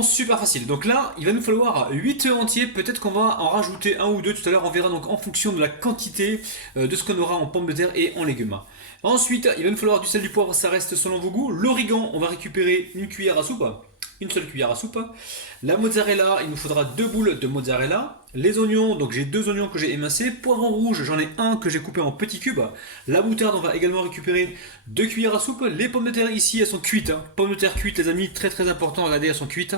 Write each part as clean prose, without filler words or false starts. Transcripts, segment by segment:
Super facile. Donc là, il va nous falloir 8 œufs entiers. Peut-être qu'on va en rajouter un ou deux tout à l'heure. On verra donc en fonction de la quantité de ce qu'on aura en pommes de terre et en légumes. Ensuite, il va nous falloir du sel, du poivre, ça reste selon vos goûts. L'origan, on va récupérer une cuillère à soupe. Une seule cuillère à soupe. La mozzarella, il nous faudra 2 boules de mozzarella. Les oignons, donc j'ai 2 oignons que j'ai émincés. Poivron rouge, j'en ai un que j'ai coupé en petits cubes. La moutarde, on va également récupérer 2 cuillères à soupe. Les pommes de terre ici, elles sont cuites. Pommes de terre cuites, les amis, très très important. Regardez, elles sont cuites.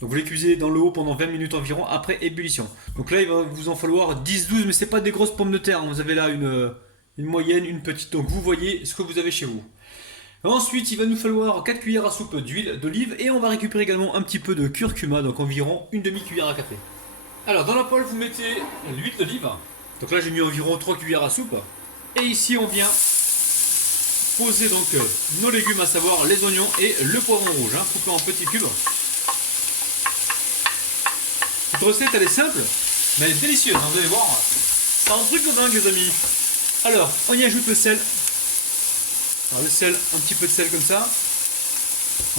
Donc vous les cuisez dans l'eau pendant 20 minutes environ après ébullition. Donc là, il va vous en falloir 10-12, mais c'est pas des grosses pommes de terre. Vous avez là une moyenne, une petite. Donc vous voyez ce que vous avez chez vous. Ensuite, il va nous falloir 4 cuillères à soupe d'huile d'olive et on va récupérer également un petit peu de curcuma, donc environ une demi-cuillère à café. Alors dans la poêle, vous mettez l'huile d'olive. Donc là, j'ai mis environ 3 cuillères à soupe. Et ici, on vient poser donc nos légumes, à savoir les oignons et le poivron rouge, coupé en petits cubes. Cette recette, elle est simple, mais elle est délicieuse, vous allez voir. C'est un truc de dingue, les amis. Alors, on y ajoute le sel. Alors, le sel, un petit peu de sel comme ça.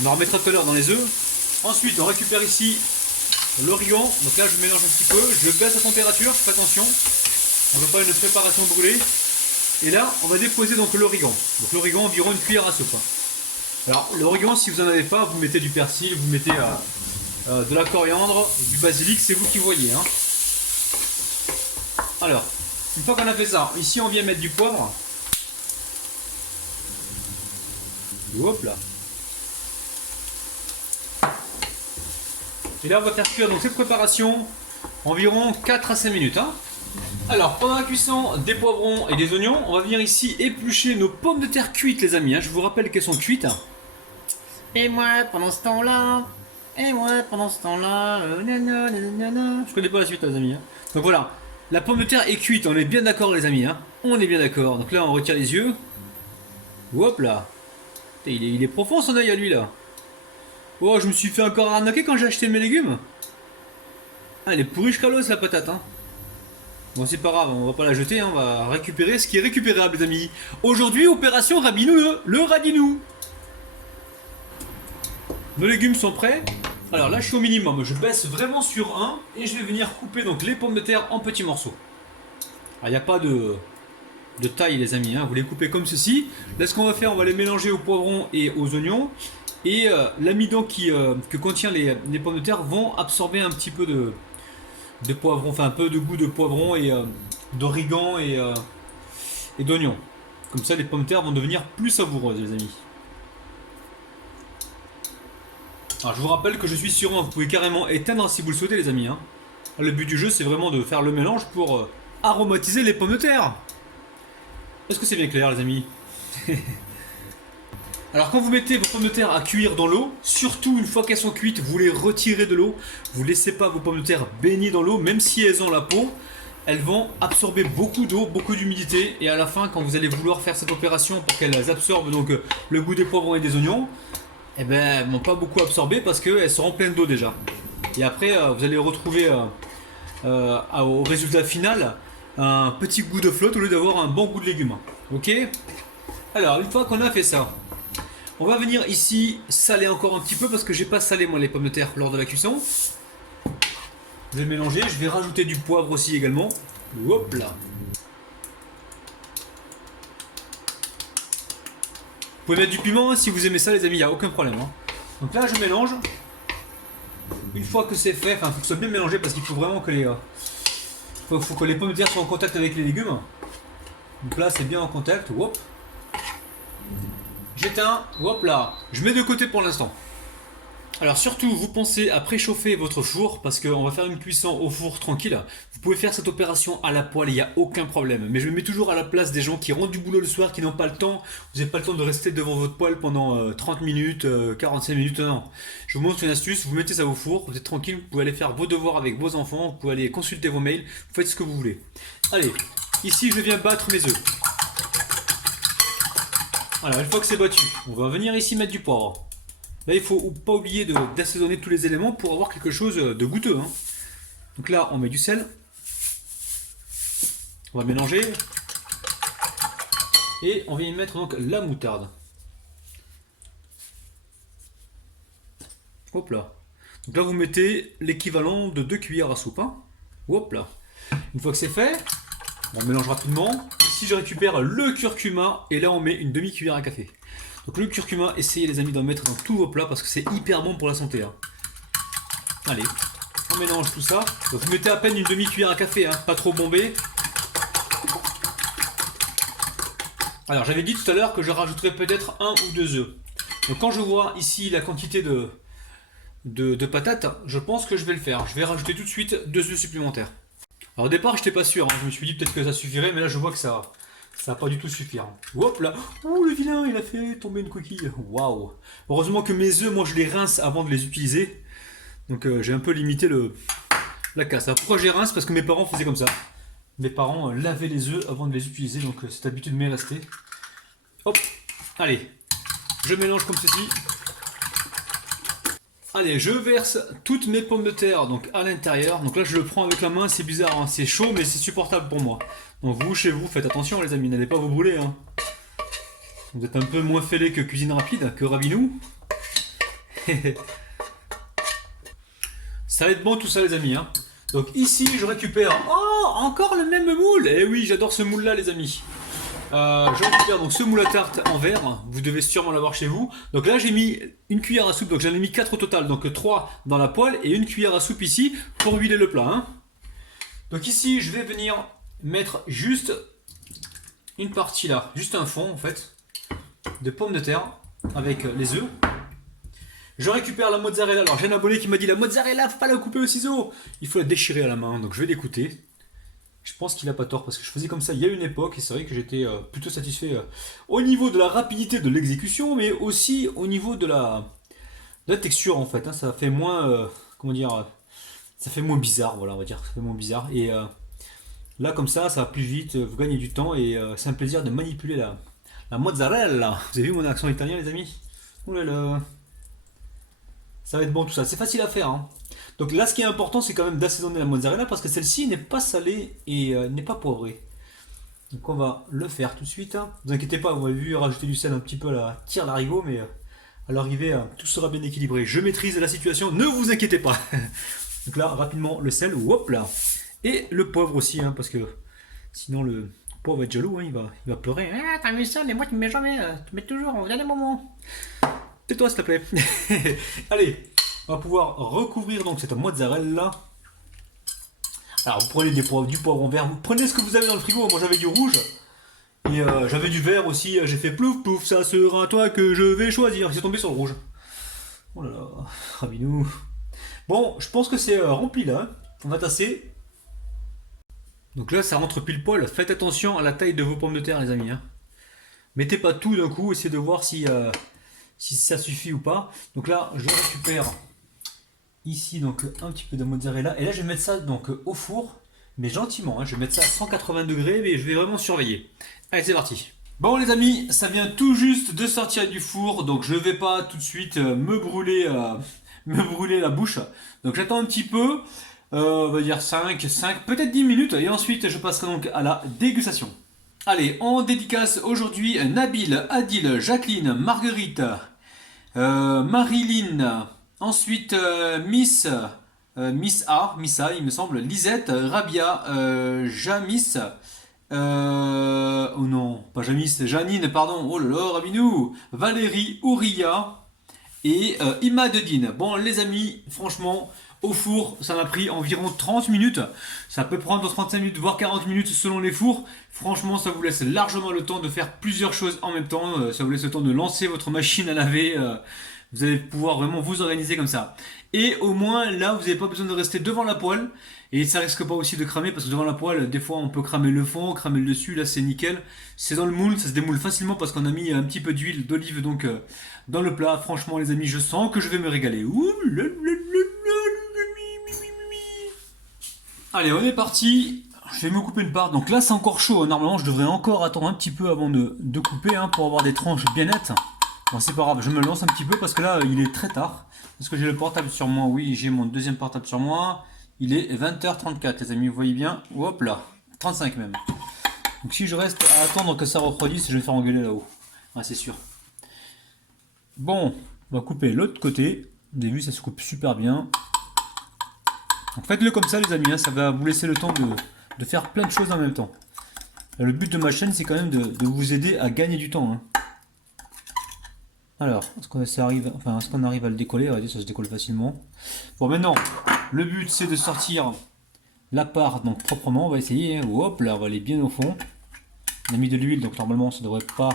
On en remettra tout à l'heure dans les œufs. Ensuite, on récupère ici l'origan. Donc là, je mélange un petit peu. Je baisse la température, faites attention. On ne veut pas une préparation brûlée. Et là, on va déposer donc l'origan. Donc l'origan, environ une cuillère à soupe. Alors, l'origan, si vous n'en avez pas, vous mettez du persil, vous mettez de la coriandre, du basilic, c'est vous qui voyez. Alors, une fois qu'on a fait ça, ici on vient mettre du poivre. Hop là. Et là on va faire cuire donc cette préparation environ 4 à 5 minutes. Alors pendant la cuisson des poivrons et des oignons, on va venir ici éplucher nos pommes de terre cuites, les amis. Je vous rappelle qu'elles sont cuites. Et moi, pendant ce temps-là, Je connais pas la suite, les amis. Donc voilà, la pomme de terre est cuite, on est bien d'accord, les amis. On est bien d'accord. Donc là on retire les yeux. Hop là. Il est profond son œil à lui là. Oh, je me suis fait encore arnaquer quand j'ai acheté mes légumes. Ah, elle est pourrie jusqu'à l'os la patate. Bon, c'est pas grave, on va pas la jeter, on va récupérer ce qui est récupérable, les amis. Aujourd'hui, opération Rabinou, le Radinou. Nos légumes sont prêts. Alors là, je suis au minimum. Je baisse vraiment sur 1 et je vais venir couper donc les pommes de terre en petits morceaux. Alors, il n'y a pas de taille, les amis. Vous les coupez comme ceci. Là, ce qu'on va faire, on va les mélanger au poivron et aux oignons. Et l'amidon que contient les pommes de terre vont absorber un petit peu de poivron, enfin un peu de goût de poivron et d'origan et d'oignon. Comme ça, les pommes de terre vont devenir plus savoureuses, les amis. Alors, je vous rappelle que je suis sur 1. Vous pouvez carrément éteindre si vous le souhaitez, les amis. Le but du jeu, c'est vraiment de faire le mélange pour aromatiser les pommes de terre. Est-ce que c'est bien clair, les amis? Alors quand vous mettez vos pommes de terre à cuire dans l'eau, surtout une fois qu'elles sont cuites, vous les retirez de l'eau. Vous ne laissez pas vos pommes de terre baigner dans l'eau, même si elles ont la peau. Elles vont absorber beaucoup d'eau, beaucoup d'humidité. Et à la fin, quand vous allez vouloir faire cette opération pour qu'elles absorbent donc le goût des poivrons et des oignons, eh ben, elles n'ont pas beaucoup absorbé parce qu'elles seront pleines d'eau déjà. Et après, vous allez retrouver au résultat final un petit goût de flotte au lieu d'avoir un bon goût de légumes. Ok? Alors, une fois qu'on a fait ça, on va venir ici saler encore un petit peu parce que j'ai pas salé moi les pommes de terre lors de la cuisson. Je vais mélanger, je vais rajouter du poivre aussi également. Hop là. Vous pouvez mettre du piment si vous aimez ça, les amis, il n'y a aucun problème. Donc là je mélange. Une fois que c'est fait, enfin il faut que ce soit bien mélangé parce qu'il faut vraiment que faut que les pommes de terre soient en contact avec les légumes. Donc là c'est bien en contact. Hop. J'éteins, hop là, je mets de côté pour l'instant. Alors surtout, vous pensez à préchauffer votre four parce qu'on va faire une cuisson au four tranquille. Vous pouvez faire cette opération à la poêle, il n'y a aucun problème. Mais je me mets toujours à la place des gens qui rentrent du boulot le soir, qui n'ont pas le temps. Vous n'avez pas le temps de rester devant votre poêle pendant 30 minutes, 45 minutes, non. Je vous montre une astuce, vous mettez ça au four, vous êtes tranquille, vous pouvez aller faire vos devoirs avec vos enfants, vous pouvez aller consulter vos mails, vous faites ce que vous voulez. Allez, ici je viens battre mes œufs. Voilà, une fois que c'est battu, on va venir ici mettre du poivre. Là, il ne faut pas oublier d'assaisonner tous les éléments pour avoir quelque chose de goûteux. Donc là, on met du sel. On va mélanger. Et on vient y mettre donc la moutarde. Hop là. Donc là, vous mettez l'équivalent de 2 cuillères à soupe. Hein. Hop là. Une fois que c'est fait, on mélange rapidement. Ici, je récupère le curcuma et là, on met une demi-cuillère à café. Donc le curcuma, essayez les amis d'en mettre dans tous vos plats parce que c'est hyper bon pour la santé. Hein. Allez, on mélange tout ça. Donc vous mettez à peine une demi-cuillère à café, hein, pas trop bombé. Alors j'avais dit tout à l'heure que je rajouterais peut-être 1 ou 2 œufs. Donc quand je vois ici la quantité de patates, je pense que je vais le faire. Je vais rajouter tout de suite 2 œufs supplémentaires. Alors au départ, je n'étais pas sûr. Hein. Je me suis dit peut-être que ça suffirait, mais là je vois que ça va pas du tout suffire. Hop là. Ouh, le vilain, il a fait tomber une coquille. Waouh. Heureusement que mes œufs, moi je les rince avant de les utiliser. Donc j'ai un peu limité la casse. Alors pourquoi je les rince? Parce que mes parents faisaient comme ça. Mes parents lavaient les œufs avant de les utiliser, donc cette habitude m'est restée. Hop, allez, je mélange comme ceci. Allez, je verse toutes mes pommes de terre donc à l'intérieur. Donc là, je le prends avec la main, c'est bizarre, hein. C'est chaud, mais c'est supportable pour moi. Donc vous, chez vous, faites attention les amis, n'allez pas vous brûler. Hein. Vous êtes un peu moins fêlé que cuisine rapide, que Rabinou. Ça va être bon tout ça les amis. Hein. Donc ici, je récupère... Oh, encore le même moule. Eh oui, j'adore ce moule-là les amis. Je récupère donc ce moule à tarte en verre. Vous devez sûrement l'avoir chez vous. Donc là, j'ai mis une cuillère à soupe. Donc j'en ai mis 4 au total. Donc 3 dans la poêle et une cuillère à soupe ici pour huiler le plat. Hein. Donc ici, je vais venir mettre juste une partie là. Juste un fond en fait de pommes de terre avec les œufs. Je récupère la mozzarella. Alors j'ai un abonné qui m'a dit la mozzarella, faut pas la couper au ciseau. Il faut la déchirer à la main. Donc je vais l'écouter. Je pense qu'il n'a pas tort parce que je faisais comme ça il y a une époque et c'est vrai que j'étais plutôt satisfait au niveau de la rapidité de l'exécution mais aussi au niveau de la texture en fait. Hein, ça fait moins, comment dire, ça fait moins bizarre, voilà on va dire, ça fait moins bizarre. Et là comme ça va plus vite, vous gagnez du temps et c'est un plaisir de manipuler la mozzarella. Vous avez vu mon accent italien les amis? Ouh là là. Ça va être bon tout ça, c'est facile à faire. Hein. Donc là ce qui est important c'est quand même d'assaisonner la mozzarella parce que celle-ci n'est pas salée et n'est pas poivrée. Donc on va le faire tout de suite. Hein. Ne vous inquiétez pas, vous avez vu rajouter du sel un petit peu à la tire-larigot mais à l'arrivée tout sera bien équilibré. Je maîtrise la situation, ne vous inquiétez pas. Donc là rapidement le sel, hop là. Et le poivre aussi hein, parce que sinon le poivre va être jaloux, hein, il va pleurer. Hein. Ah, t'as mis ça, mais moi tu me mets jamais, tu me mets toujours au dernier moment. Tais-toi s'il te plaît. Allez, on va pouvoir recouvrir donc cette mozzarella. Alors vous prenez du poivron vert, vous prenez ce que vous avez dans le frigo. Moi j'avais du rouge et j'avais du vert aussi. J'ai fait plouf plouf, ça sera toi que je vais choisir. C'est tombé sur le rouge. Oh là là, Rabinou. Bon, je pense que c'est rempli là. On va tasser. Donc là ça rentre pile poil. Faites attention à la taille de vos pommes de terre les amis. Hein. Mettez pas tout d'un coup, essayez de voir si ça suffit ou pas. Donc là, je récupère ici donc un petit peu de mozzarella. Et là, je vais mettre ça donc au four, mais gentiment. Hein. Je vais mettre ça à 180 degrés, mais je vais vraiment surveiller. Allez, c'est parti. Bon les amis, ça vient tout juste de sortir du four, donc je vais pas tout de suite me brûler la bouche. Donc j'attends un petit peu, on va dire 5, peut-être 10 minutes, et ensuite je passerai donc à la dégustation. Allez, en dédicace aujourd'hui, Nabil, Adil, Jacqueline, Marguerite, Marilyn, ensuite Miss A, il me semble, Lisette, Rabia, Jamis, oh non, pas Jamis, Janine, pardon, oh là là, Rabinou, Valérie, Ouria et Imadedine. Bon les amis, franchement, au four, ça m'a pris environ 30 minutes. Ça peut prendre 35 minutes, voire 40 minutes selon les fours. Franchement, ça vous laisse largement le temps de faire plusieurs choses en même temps. Ça vous laisse le temps de lancer votre machine à laver. Vous allez pouvoir vraiment vous organiser comme ça. Et au moins, là, vous n'avez pas besoin de rester devant la poêle. Et ça risque pas aussi de cramer parce que devant la poêle, des fois, on peut cramer le fond, cramer le dessus. Là, c'est nickel. C'est dans le moule, ça se démoule facilement parce qu'on a mis un petit peu d'huile d'olive donc dans le plat. Franchement, les amis, je sens que je vais me régaler. Ouh là là là là. Allez, on est parti. Je vais me couper une part. Donc là, c'est encore chaud. Normalement, je devrais encore attendre un petit peu avant de couper hein, pour avoir des tranches bien nettes. Bon, c'est pas grave, je me lance un petit peu parce que là, il est très tard. Est-ce que j'ai le portable sur moi? Oui, j'ai mon deuxième portable sur moi. Il est 20h34, les amis, vous voyez bien. Hop là, 35 même. Donc si je reste à attendre que ça refroidisse, je vais me faire engueuler là-haut. Ouais, c'est sûr. Bon, on va couper l'autre côté. Vous avez vu, ça se coupe super bien. Donc faites-le comme ça les amis, hein, ça va vous laisser le temps de faire plein de choses en même temps. Et le but de ma chaîne, c'est quand même de vous aider à gagner du temps. Hein. Alors, est-ce qu'on arrive à le décoller? Ouais, ça se décolle facilement. Bon, maintenant, le but c'est de sortir la part donc proprement. On va essayer. Hein. Hop, là, on va aller bien au fond. On a mis de l'huile, donc normalement, ça ne devrait pas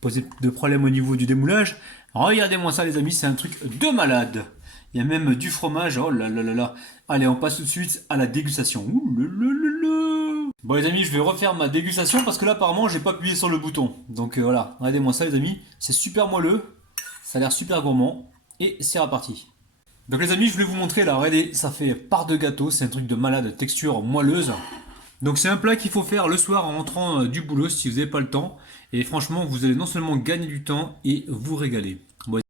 poser de problème au niveau du démoulage. Regardez-moi ça, les amis, c'est un truc de malade. Il y a même du fromage. Oh là là là là. Allez, on passe tout de suite à la dégustation. Ouh là là là là. Bon, les amis, je vais refaire ma dégustation parce que là, apparemment, j'ai pas appuyé sur le bouton. Donc voilà, regardez-moi ça, les amis. C'est super moelleux. Ça a l'air super gourmand. Et c'est reparti. Donc les amis, je voulais vous montrer là, regardez, ça fait part de gâteau, c'est un truc de malade, texture moelleuse. Donc c'est un plat qu'il faut faire le soir en rentrant du boulot si vous n'avez pas le temps. Et franchement, vous allez non seulement gagner du temps et vous régaler. Bon,